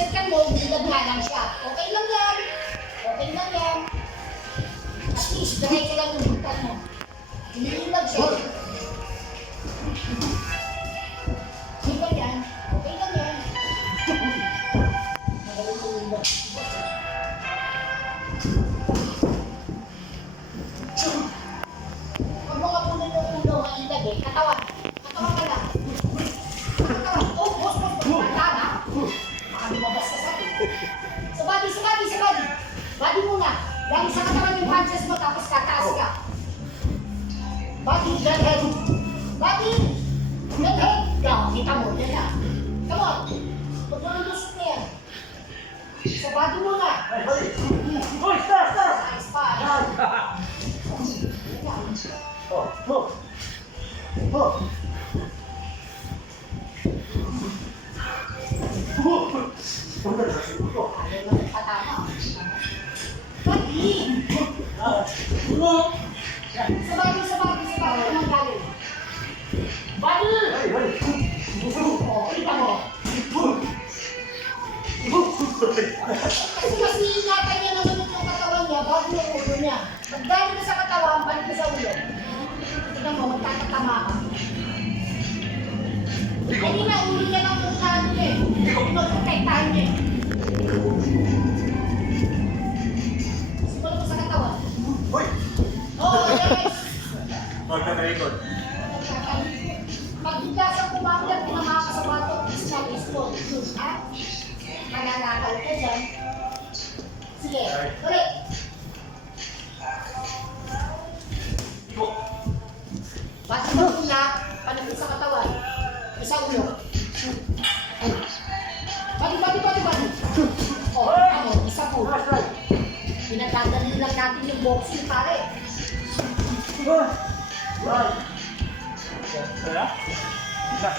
sirkan mo, bilaghan lang siya. Okay lang yan. Okay lang yan. At least, diretso lang yung butan mo. Hinihilag siya. Diba yan? Okay lang yan. Magaling ko yung butan. Huwag mo ka puno yung ulo ang ilag eh. Katawan. Katawan ka lang. Katawan. Oh, boss. Tanda na. Baka lumabas ka sa akin. Sa body. Body muna. Lagi sa katawan yung punches mo tapos tataas ka. Body, dead head. Body, dead head. Kita mo, yan na. Come on. Huwag mo lulusot na yan. Sa body muna. Uy, stop! Nice pa. Ayaw na patama. Body! Sa body. Anong galing? Body! Oo, kita mo. Kasi mas iingatan niya naman yung katawan niya bago yung ulo niya. Magdali ka sa katawan, balik ka sa ulo. Tignan mo, magtatatama ka. Hindi na ulo niya ng unahan niya eh. Pinoprotektahan niya eh. Simulan mo sa katawan. Oo, yes! Magkakalikod. Pag hindi sa kumanggat, pinamaka ka sa bato, is na baseball. Ha? Mananakaw ka dyan. Sige, ulit. Basta mo una, panagin sa katawan. Isa ulo. Bali. O, ano, isa po. Pinatanggalin lang natin yung boxing, pare. Kaya?